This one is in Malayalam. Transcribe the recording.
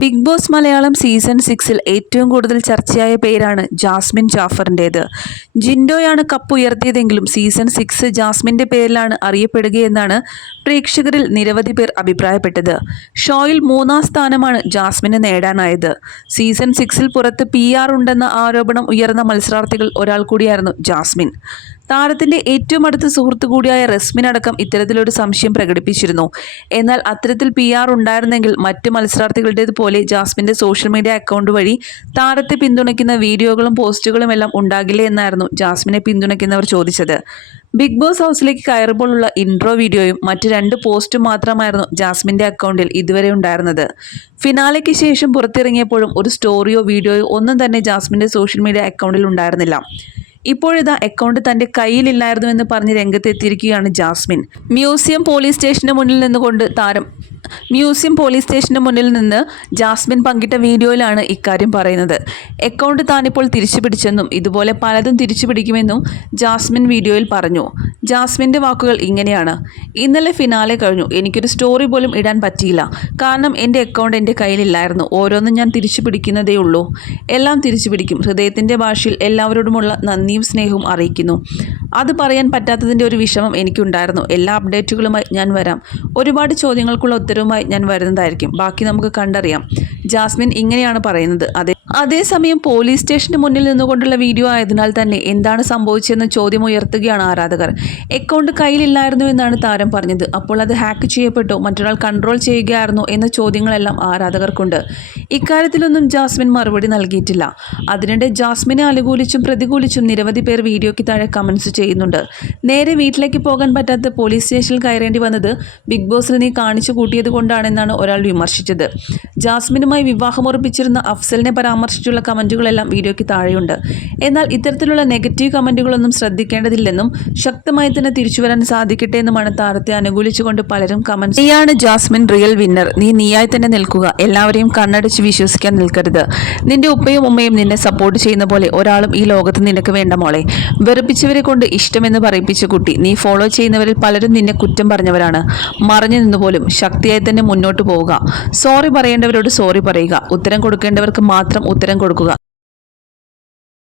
ബിഗ് ബോസ് മലയാളം സീസൺ സിക്സിൽ ഏറ്റവും കൂടുതൽ ചർച്ചയായ പേരാണ് ജാസ്മിൻ ജാഫറിന്റേത്. ജിൻഡോയാണ് കപ്പ് ഉയർത്തിയതെങ്കിലും സീസൺ സിക്സ് ജാസ്മിന്റെ പേരിലാണ് അറിയപ്പെടുകയെന്നാണ് പ്രേക്ഷകരിൽ നിരവധി പേർ അഭിപ്രായപ്പെട്ടത്. ഷോയിൽ മൂന്നാം സ്ഥാനമാണ് ജാസ്മിന് നേടാനായത്. സീസൺ സിക്സിൽ പുറത്ത് പി ആർ ഉണ്ടെന്ന ആരോപണം ഉയർന്ന മത്സരാർത്ഥികൾ ഒരാൾ കൂടിയായിരുന്നു ജാസ്മിൻ. താരത്തിന്റെ ഏറ്റവും അടുത്ത സുഹൃത്തു കൂടിയായ റസ്മിൻ അടക്കം ഇത്തരത്തിലൊരു സംശയം പ്രകടിപ്പിച്ചിരുന്നു. എന്നാൽ അത്തരത്തിൽ പി ആർ ഉണ്ടായിരുന്നെങ്കിൽ മറ്റ് മത്സരാർത്ഥികളുടേതുപോലെ ജാസ്മിന്റെ സോഷ്യൽ മീഡിയ അക്കൗണ്ട് വഴി താരത്തെ പിന്തുണയ്ക്കുന്ന വീഡിയോകളും പോസ്റ്റുകളും എല്ലാം ഉണ്ടാകില്ലേ എന്നായിരുന്നു ജാസ്മിനെ പിന്തുണയ്ക്കുന്നവർ ചോദിച്ചത്. ബിഗ് ബോസ് ഹൗസിലേക്ക് കയറുമ്പോഴുള്ള ഇൻട്രോ വീഡിയോയും മറ്റ് രണ്ട് പോസ്റ്റും മാത്രമായിരുന്നു ജാസ്മിന്റെ അക്കൗണ്ടിൽ ഇതുവരെ ഉണ്ടായിരുന്നത്. ഫിനാലയ്ക്ക് ശേഷം പുറത്തിറങ്ങിയപ്പോഴും ഒരു സ്റ്റോറിയോ വീഡിയോയോ ഒന്നും തന്നെ ജാസ്മിന്റെ സോഷ്യൽ മീഡിയ അക്കൗണ്ടിൽ ഉണ്ടായിരുന്നില്ല. ഇപ്പോഴിതാ അക്കൗണ്ട് തന്റെ കയ്യിലില്ലായിരുന്നു എന്ന് പറഞ്ഞ് രംഗത്തെത്തിയിരിക്കുകയാണ് ജാസ്മിൻ. മ്യൂസിയം പോലീസ് സ്റ്റേഷന് മുന്നിൽ നിന്നുകൊണ്ട് താരം മ്യൂസിയം പോലീസ് സ്റ്റേഷന് മുന്നിൽ നിന്ന് ജാസ്മിൻ പങ്കിട്ട വീഡിയോയിലാണ് ഇക്കാര്യം പറയുന്നത്. അക്കൗണ്ട് താനിപ്പോൾ തിരിച്ചു പിടിച്ചെന്നും ഇതുപോലെ പലതും തിരിച്ചു പിടിക്കുമെന്നും ജാസ്മിൻ വീഡിയോയിൽ പറഞ്ഞു. ജാസ്മിന്റെ വാക്കുകൾ ഇങ്ങനെയാണ്. ഇന്നലെ ഫിനാലെ കഴിഞ്ഞു. എനിക്കൊരു സ്റ്റോറി പോലും ഇടാൻ പറ്റിയില്ല. കാരണം എന്റെ അക്കൗണ്ട് എന്റെ കയ്യിലില്ലായിരുന്നു. ഓരോന്നും ഞാൻ തിരിച്ചു പിടിക്കുന്നതേ ഉള്ളൂ. എല്ലാം തിരിച്ചു പിടിക്കും. ഹൃദയത്തിന്റെ ഭാഷയിൽ എല്ലാവരോടുമുള്ള നന്ദിയും സ്നേഹവും അറിയിക്കുന്നു. അത് പറയാൻ പറ്റാത്തതിന്റെ ഒരു വിഷമം എനിക്കുണ്ടായിരുന്നു. എല്ലാ അപ്ഡേറ്റുകളുമായി ഞാൻ വരാം. ഒരുപാട് ചോദ്യങ്ങൾക്കുള്ള ഉത്തരവുമായി ഞാൻ വരുന്നതായിരിക്കും. ബാക്കി നമുക്ക് കണ്ടറിയാം. ജാസ്മിൻ ഇങ്ങനെയാണ് പറയുന്നത്. അതെ അതേസമയം പോലീസ് സ്റ്റേഷന് മുന്നിൽ നിന്നുകൊണ്ടുള്ള വീഡിയോ ആയതിനാൽ തന്നെ എന്താണ് സംഭവിച്ചതെന്ന് ചോദ്യം ഉയർത്തുകയാണ് ആരാധകർ. അക്കൗണ്ട് കയ്യിലില്ലായിരുന്നു എന്നാണ് താരം പറഞ്ഞത്. അപ്പോൾ അത് ഹാക്ക് ചെയ്യപ്പെട്ടോ. മറ്റൊരാൾ കൺട്രോൾ ചെയ്യുകയായിരുന്നോ എന്ന ചോദ്യങ്ങളെല്ലാം ആരാധകർക്കുണ്ട്. ഇക്കാര്യത്തിലൊന്നും ജാസ്മിൻ മറുപടി നൽകിയിട്ടില്ല. അതിനിടെ ജാസ്മിനെ അനുകൂലിച്ചും പ്രതികൂലിച്ചും നിരവധി പേർ വീഡിയോയ്ക്ക് താഴെ കമൻസ് ചെയ്യുന്നുണ്ട്. നേരെ വീട്ടിലേക്ക് പോകാൻ പറ്റാത്ത പോലീസ് സ്റ്റേഷനിൽ കയറേണ്ടി വന്നത് ബിഗ് ബോസിന് നീ കാണിച്ചു കൂട്ടിയത് കൊണ്ടാണെന്നാണ് ഒരാൾ വിമർശിച്ചത്. ജാസ്മിനുമായി വിവാഹമുറപ്പിച്ചിരുന്ന അഫ്സലിനെ പരാമർശിച്ചുള്ള കമന്റുകളെല്ലാം വീഡിയോയ്ക്ക് താഴെയുണ്ട്. എന്നാൽ ഇത്തരത്തിലുള്ള നെഗറ്റീവ് കമന്റുകളൊന്നും ശ്രദ്ധിക്കേണ്ടതില്ലെന്നും ശക്തമായി തന്നെ തിരിച്ചു വരാൻ സാധിക്കട്ടെ എന്നുമാണ് താരത്തെ അനുകൂലിച്ചുകൊണ്ട് പലരും കമന്റ് നീയാണ് ജാസ്മിൻ റിയൽ വിന്നർ നീ നീയായി തന്നെ നിൽക്കുക. എല്ലാവരെയും കണ്ണടച്ച് വിശ്വസിക്കാൻ നിൽക്കരുത്. നിന്റെ ഉപ്പയും ഉമ്മയും നിന്നെ സപ്പോർട്ട് ചെയ്യുന്ന പോലെ ഒരാളും ഈ ലോകത്ത് നിനക്ക് വേണ്ട മോളെ. വെറുപ്പിച്ചവരെ കൊണ്ട് ഇഷ്ടമെന്ന് പറയിപ്പിച്ച കുട്ടി. നീ ഫോളോ ചെയ്യുന്നവരിൽ പലരും നിന്നെ കുറ്റം പറഞ്ഞവരാണ്. മറഞ്ഞു നിന്നുപോലും ശക്തിയായി തന്നെ മുന്നോട്ട് പോവുക. സോറി പറയേണ്ടവരോട് സോറി പറയുക. ഉത്തരം കൊടുക്കേണ്ടവർക്ക് മാത്രം ഉത്തരം കൊടുക്കുക.